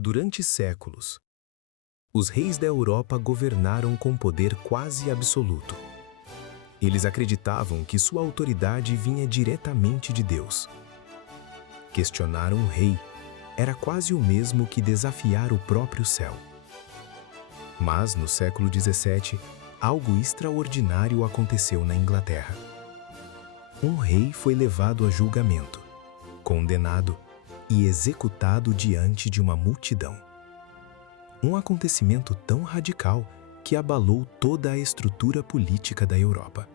Durante séculos, os reis da Europa governaram com poder quase absoluto. Eles acreditavam que sua autoridade vinha diretamente de Deus. Questionar um rei era quase o mesmo que desafiar o próprio céu. Mas, no século XVII, algo extraordinário aconteceu na Inglaterra. Um rei foi levado a julgamento, condenado e executado diante de uma multidão. Um acontecimento tão radical que abalou toda a estrutura política da Europa.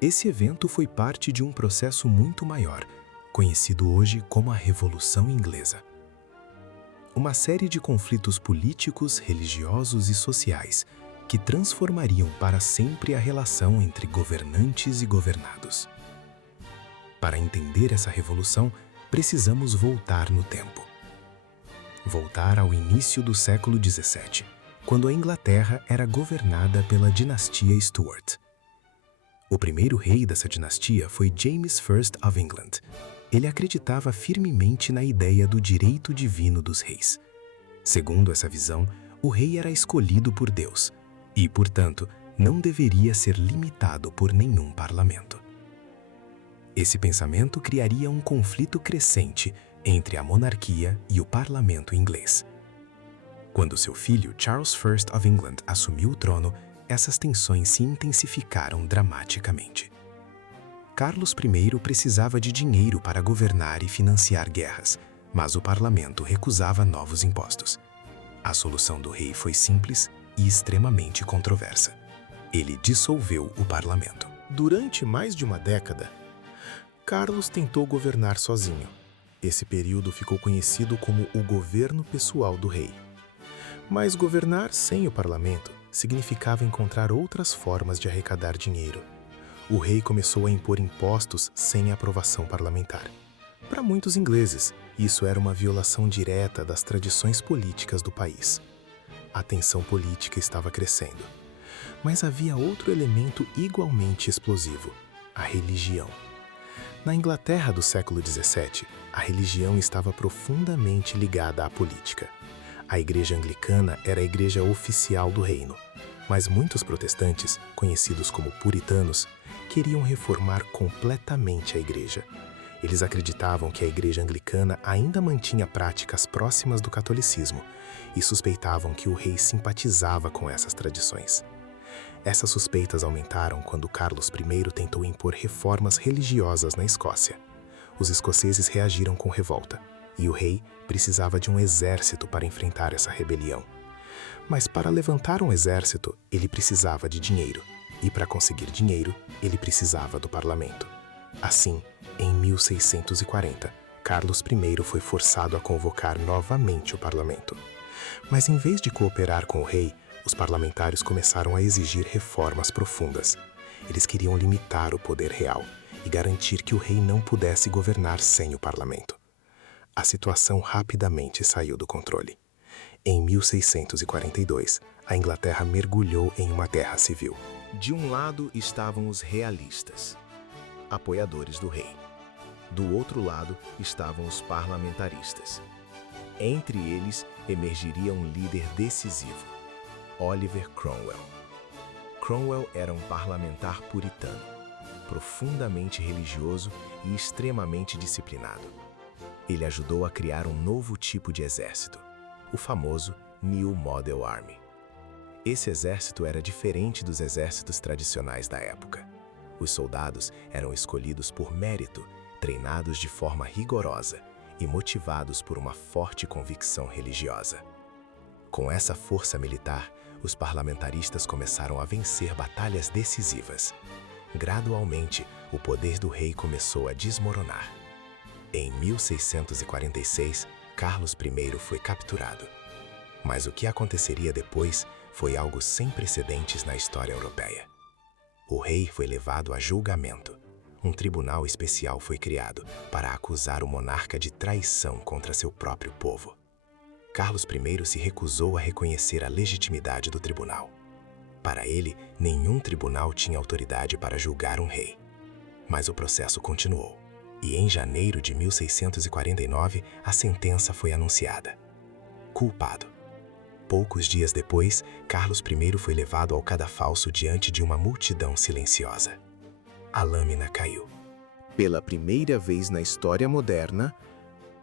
Esse evento foi parte de um processo muito maior, conhecido hoje como a Revolução Inglesa. Uma série de conflitos políticos, religiosos e sociais que transformariam para sempre a relação entre governantes e governados. Para entender essa revolução, precisamos voltar no tempo. Voltar ao início do século XVII, quando a Inglaterra era governada pela dinastia Stuart. O primeiro rei dessa dinastia foi James I of England. Ele acreditava firmemente na ideia do direito divino dos reis. Segundo essa visão, o rei era escolhido por Deus e, portanto, não deveria ser limitado por nenhum parlamento. Esse pensamento criaria um conflito crescente entre a monarquia e o parlamento inglês. Quando seu filho Charles I of England assumiu o trono, essas tensões se intensificaram dramaticamente. Carlos I precisava de dinheiro para governar e financiar guerras, mas o parlamento recusava novos impostos. A solução do rei foi simples e extremamente controversa. Ele dissolveu o parlamento. Durante mais de uma década, Carlos tentou governar sozinho. Esse período ficou conhecido como o governo pessoal do rei. Mas governar sem o parlamento significava encontrar outras formas de arrecadar dinheiro. O rei começou a impor impostos sem aprovação parlamentar. Para muitos ingleses, isso era uma violação direta das tradições políticas do país. A tensão política estava crescendo. Mas havia outro elemento igualmente explosivo: a religião. Na Inglaterra do século XVII, a religião estava profundamente ligada à política. A Igreja Anglicana era a igreja oficial do reino, mas muitos protestantes, conhecidos como puritanos, queriam reformar completamente a igreja. Eles acreditavam que a Igreja Anglicana ainda mantinha práticas próximas do catolicismo e suspeitavam que o rei simpatizava com essas tradições. Essas suspeitas aumentaram quando Carlos I tentou impor reformas religiosas na Escócia. Os escoceses reagiram com revolta, e o rei precisava de um exército para enfrentar essa rebelião. Mas para levantar um exército, ele precisava de dinheiro, e para conseguir dinheiro, ele precisava do parlamento. Assim, em 1640, Carlos I foi forçado a convocar novamente o parlamento. Mas em vez de cooperar com o rei, os parlamentares começaram a exigir reformas profundas. Eles queriam limitar o poder real e garantir que o rei não pudesse governar sem o parlamento. A situação rapidamente saiu do controle. Em 1642, a Inglaterra mergulhou em uma guerra civil. De um lado estavam os realistas, apoiadores do rei. Do outro lado estavam os parlamentaristas. Entre eles emergiria um líder decisivo: Oliver Cromwell. Cromwell era um parlamentar puritano, profundamente religioso e extremamente disciplinado. Ele ajudou a criar um novo tipo de exército, o famoso New Model Army. Esse exército era diferente dos exércitos tradicionais da época. Os soldados eram escolhidos por mérito, treinados de forma rigorosa e motivados por uma forte convicção religiosa. Com essa força militar, os parlamentaristas começaram a vencer batalhas decisivas. Gradualmente, o poder do rei começou a desmoronar. Em 1646, Carlos I foi capturado. Mas o que aconteceria depois foi algo sem precedentes na história europeia. O rei foi levado a julgamento. Um tribunal especial foi criado para acusar o monarca de traição contra seu próprio povo. Carlos I se recusou a reconhecer a legitimidade do tribunal. Para ele, nenhum tribunal tinha autoridade para julgar um rei. Mas o processo continuou, e em janeiro de 1649, a sentença foi anunciada. culpado. Poucos dias depois, Carlos I foi levado ao cadafalso diante de uma multidão silenciosa. A lâmina caiu. Pela primeira vez na história moderna,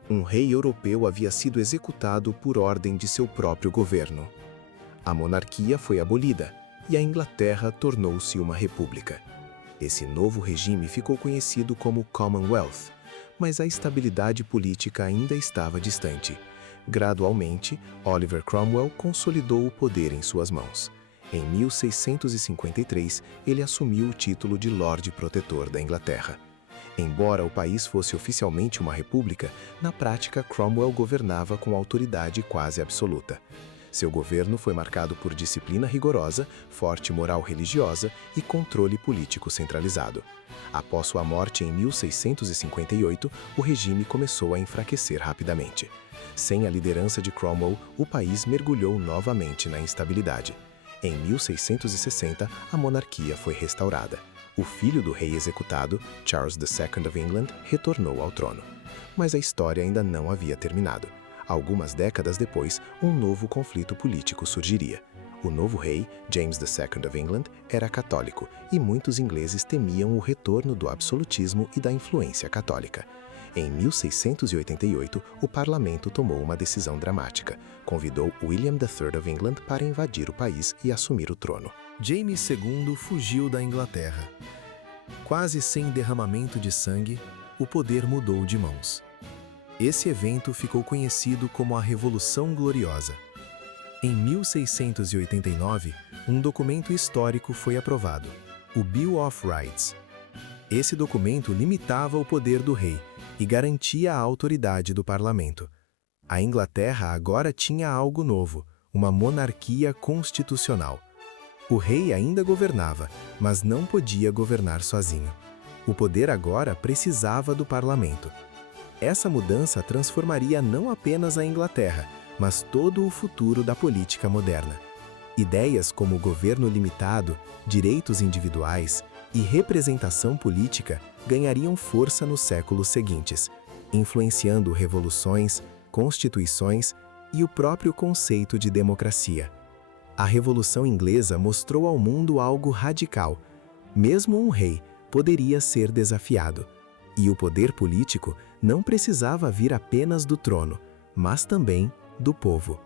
um rei europeu havia sido executado por ordem de seu próprio governo. A monarquia foi abolida e a Inglaterra tornou-se uma república. Esse novo regime ficou conhecido como Commonwealth, mas a estabilidade política ainda estava distante. Gradualmente, Oliver Cromwell consolidou o poder em suas mãos. Em 1653, ele assumiu o título de Lorde Protetor da Inglaterra. Embora o país fosse oficialmente uma república, na prática Cromwell governava com autoridade quase absoluta. Seu governo foi marcado por disciplina rigorosa, forte moral religiosa e controle político centralizado. Após sua morte em 1658, o regime começou a enfraquecer rapidamente. Sem a liderança de Cromwell, o país mergulhou novamente na instabilidade. Em 1660, a monarquia foi restaurada. O filho do rei executado, Charles II of England, retornou ao trono. Mas a história ainda não havia terminado. Algumas décadas depois, um novo conflito político surgiria. O novo rei, James II of England, era católico e muitos ingleses temiam o retorno do absolutismo e da influência católica. Em 1688, o parlamento tomou uma decisão dramática. Convidou William III of England para invadir o país e assumir o trono. James II fugiu da Inglaterra. Quase sem derramamento de sangue, o poder mudou de mãos. Esse evento ficou conhecido como a Revolução Gloriosa. Em 1689, um documento histórico foi aprovado, o Bill of Rights. Esse documento limitava o poder do rei e garantia a autoridade do parlamento. A Inglaterra agora tinha algo novo, uma monarquia constitucional. O rei ainda governava, mas não podia governar sozinho. O poder agora precisava do parlamento. Essa mudança transformaria não apenas a Inglaterra, mas todo o futuro da política moderna. Ideias como governo limitado, direitos individuais e representação política ganhariam força nos séculos seguintes, influenciando revoluções, constituições e o próprio conceito de democracia. A Revolução Inglesa mostrou ao mundo algo radical. Mesmo um rei poderia ser desafiado. E o poder político não precisava vir apenas do trono, mas também do povo.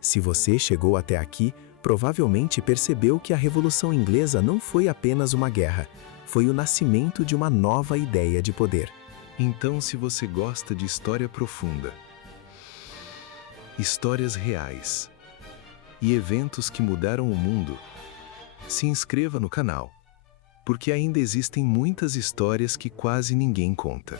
Se você chegou até aqui, provavelmente percebeu que a Revolução Inglesa não foi apenas uma guerra, foi o nascimento de uma nova ideia de poder. Então, se você gosta de história profunda, histórias reais e eventos que mudaram o mundo, se inscreva no canal, porque ainda existem muitas histórias que quase ninguém conta.